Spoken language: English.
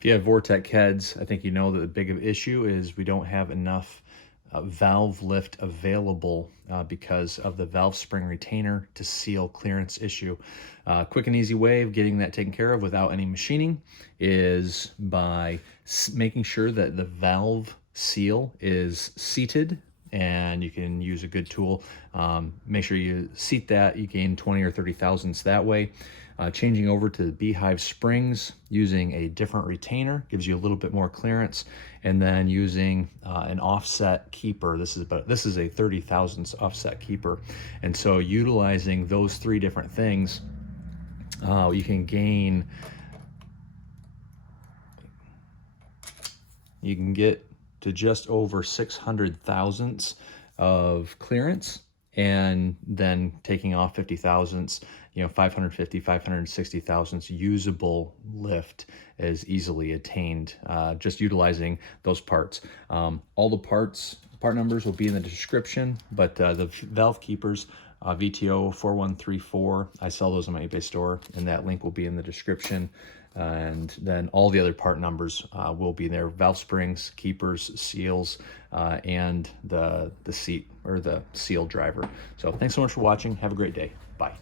If you have Vortec heads, I think you know that the big issue is we don't have enough valve lift available because of the valve spring retainer to seal clearance issue. Quick and easy way of getting that taken care of without any machining is by making sure that the valve seal is seated, and you can use a good tool. Make sure you seat that. You gain 20 or 30 thousandths that way. Changing over to the beehive springs using a different retainer gives you a little bit more clearance, and then using an offset keeper. This is a 30 thousandths offset keeper, and so utilizing those three different things, you can get to just over 600 thousandths of clearance, and then taking off 50 thousandths, 550, 560 thousandths usable lift is easily attained just utilizing those parts. All the part numbers will be in the description, but the valve keepers, VTO 4134, I sell those in my eBay store, and that link will be in the description. And then all the other part numbers will be there: valve springs, keepers, seals, and the seat or the seal driver. So thanks so much for watching. Have a great day. Bye.